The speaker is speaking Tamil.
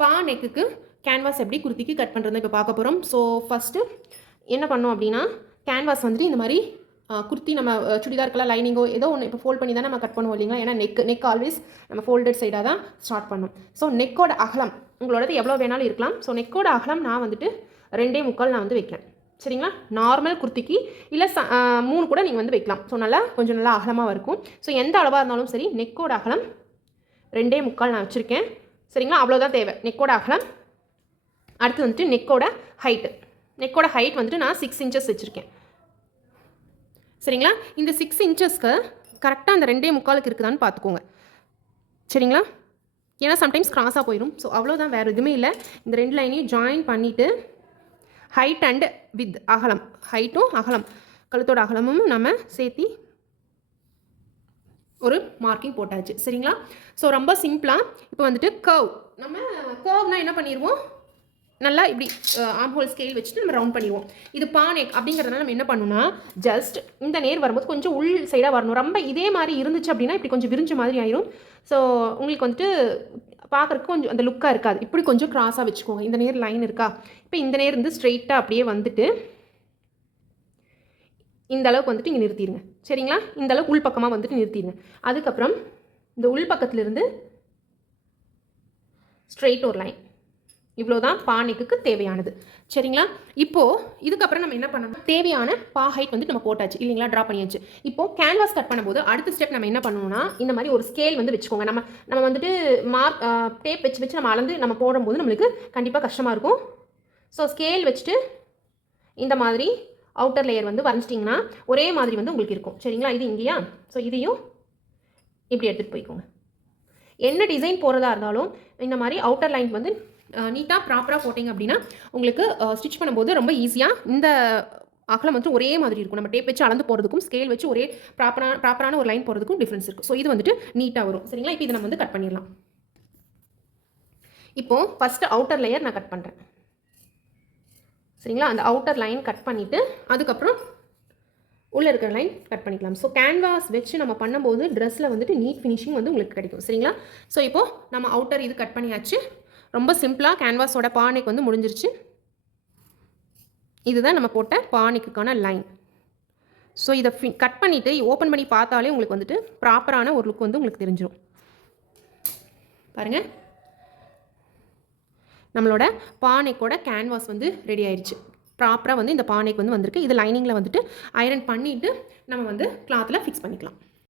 பா நெக்குக்கு கேன்வாஸ் எப்படி குர்த்திக்கு கட் பண்ணுறது இப்போ பார்க்க போகிறோம். ஸோ ஃபஸ்ட்டு என்ன பண்ணோம் அப்படின்னா, கேன்வாஸ் வந்துட்டு இந்த மாதிரி குர்த்தி நம்ம சுடிதாருக்கெல்லாம் லைனிங்கோ ஏதோ ஒன்று இப்போ ஃபோல்ட் பண்ணி தான் நம்ம கட் பண்ணுவோம் இல்லைங்களா. ஏன்னா நெக் ஆல்வேஸ் நம்ம ஃபோல்டட் சைடாக தான் ஸ்டார்ட் பண்ணணும். ஸோ நெக்கோட அகலம் உங்களோடது எவ்வளோ வேணாலும் இருக்கலாம். ஸோ நெக்கோட அகலம் நான் வந்துட்டு 2.25 நான் வந்து வைக்கிறேன். சரிங்களா. நார்மல் குர்த்திக்கு இல்லை 3 கூட நீங்கள் வந்து வைக்கலாம். ஸோ நல்லா கொஞ்சம் நல்லா அகலமாக இருக்கும். ஸோ எந்த அளவாக இருந்தாலும் சரி நெக்கோட அகலம் 2.25 நான் வச்சுருக்கேன். சரிங்களா. அவ்வளோதான் தேவை நெக்கோட அகலம். அடுத்து வந்துட்டு நெக்கோட ஹைட் வந்துட்டு நான் 6 இன்ச்சஸ் வச்சுருக்கேன். சரிங்களா. இந்த 6 இன்ச்சஸ்க்கு கரெக்டாக அந்த 2.25 இருக்குதான்னு பார்த்துக்கோங்க. சரிங்களா. ஏன்னா சம்டைம்ஸ் கிராஸாக போயிடும். ஸோ அவ்வளோதான், வேறு எதுவுமே இல்லை. இந்த 2 லைனையும் ஜாயின் பண்ணிவிட்டு ஹைட் அண்ட் வித் அகலம், ஹைட்டும் அகலம் கழுத்தோட அகலமும் நம்ம சேர்த்தி ஒரு மார்க்கிங் போட்டாச்சு. சரிங்களா. ஸோ ரொம்ப சிம்பிளாக இப்போ வந்துட்டு கர்வ்னால் என்ன பண்ணிடுவோம், நல்லா இப்படி ஆர்ம்ஹோல் ஸ்கேல் வச்சுட்டு நம்ம ரவுண்ட் பண்ணிடுவோம். இது பானெக் அப்படிங்கிறதுனால நம்ம என்ன பண்ணணும்னா, ஜஸ்ட் இந்த நேர் வரும்போது கொஞ்சம் உள் சைடாக வரணும். ரொம்ப இதே மாதிரி இருந்துச்சு அப்படின்னா இப்படி கொஞ்சம் விரிஞ்ச மாதிரி ஆயிரும். ஸோ உங்களுக்கு வந்துட்டு பார்க்குறதுக்கு கொஞ்சம் அந்த லுக்காக இருக்காது. இப்படி கொஞ்சம் கிராஸாக வச்சுக்கோங்க. இந்த நேர் லைன் இருக்கா, இப்போ இந்த நேர் வந்து ஸ்ட்ரெயிட்டாக அப்படியே வந்துட்டு இந்த அளவுக்கு வந்துட்டு இங்கே நிறுத்திடுங்க. சரிங்களா. இந்த அளவுக்கு உள் பக்கமாக வந்துட்டு நிறுத்திடுங்க. அதுக்கப்புறம் இந்த உள் பக்கத்துலேருந்து ஸ்ட்ரெயிட் ஒரு லைன், இவ்வளோதான் பானைக்கு தேவையானது. சரிங்களா. இப்போது இதுக்கப்புறம் நம்ம என்ன பண்ணணும், தேவையான பா ஹைட் வந்து நம்ம போட்டாச்சு இல்லைங்களா, ட்ரா பண்ணியாச்சு. இப்போது கேன்வாஸ் கட் பண்ணும்போது அடுத்த ஸ்டெப் நம்ம என்ன பண்ணணும்னா, இந்த மாதிரி ஒரு ஸ்கேல் வந்து வச்சுக்கோங்க. நம்ம வந்துட்டு டேப் வச்சு நம்ம அளந்து நம்ம போடும்போது நம்மளுக்கு கண்டிப்பாக கஷ்டமாக இருக்கும். ஸோ ஸ்கேல் வச்சுட்டு இந்த மாதிரி அவுட்டர் லேயர் வந்து வரைஞ்சிட்டிங்கன்னா ஒரே மாதிரி வந்து உங்களுக்கு இருக்கும். சரிங்களா. இது இங்கேயா, ஸோ இதையும் இப்படி எடுத்துகிட்டு போய்க்கோங்க. என்ன டிசைன் போகிறதா இருந்தாலும் இந்த மாதிரி அவுட்டர் லைன் வந்து நீட்டாக ப்ராப்பராக போட்டிங்க அப்படின்னா உங்களுக்கு ஸ்டிச் பண்ணும்போது ரொம்ப ஈஸியாக இந்த அகலம் வந்து ஒரே மாதிரி இருக்கும். நம்ம டேப் வச்சு அளந்து போகிறதுக்கும் ஸ்கேல் வச்சு ஒரே ப்ராப்பரான ஒரு லைன் போகிறதுக்கும் டிஃப்ரென்ஸ் இருக்குது. ஸோ இது வந்துட்டு நீட்டாக வரும். சரிங்களா. இப்போ இதை நம்ம வந்து கட் பண்ணிடலாம். இப்போது ஃபஸ்ட்டு அவுட்டர் லேயர் நான் கட் பண்ணுறேன். சரிங்களா. அந்த அவுட்டர் லைன் கட் பண்ணிவிட்டு அதுக்கப்புறம் உள்ளே இருக்கிற லைன் கட் பண்ணிக்கலாம். ஸோ கேன்வாஸ் வச்சு நம்ம பண்ணும்போது ட்ரெஸ்ஸில் வந்துட்டு நீட் ஃபினிஷிங் வந்து உங்களுக்கு கிடைக்கும். சரிங்களா. ஸோ இப்போது நம்ம அவுட்டர் இது கட் பண்ணியாச்சு. ரொம்ப சிம்பிளாக கேன்வாஸோட பானைக்கு வந்து முடிஞ்சிருச்சு. இதுதான் நம்ம போட்ட பானைக்குக்கான லைன். ஸோ இதை கட் பண்ணிவிட்டு ஓப்பன் பண்ணி பார்த்தாலே உங்களுக்கு வந்துட்டு ப்ராப்பரான ஒரு லுக் வந்து உங்களுக்கு தெரிஞ்சிடும். பாருங்கள், நம்மளோட பானைக்கோட கேன்வாஸ் வந்து ரெடி ஆயிடுச்சு. ப்ராப்பராக வந்து இந்த பானைக்கு வந்து வந்திருக்கு. இது லைனிங்கில் வந்துட்டு ஐரன் பண்ணிவிட்டு நம்ம வந்து கிளாத்தில் ஃபிக்ஸ் பண்ணிக்கலாம்.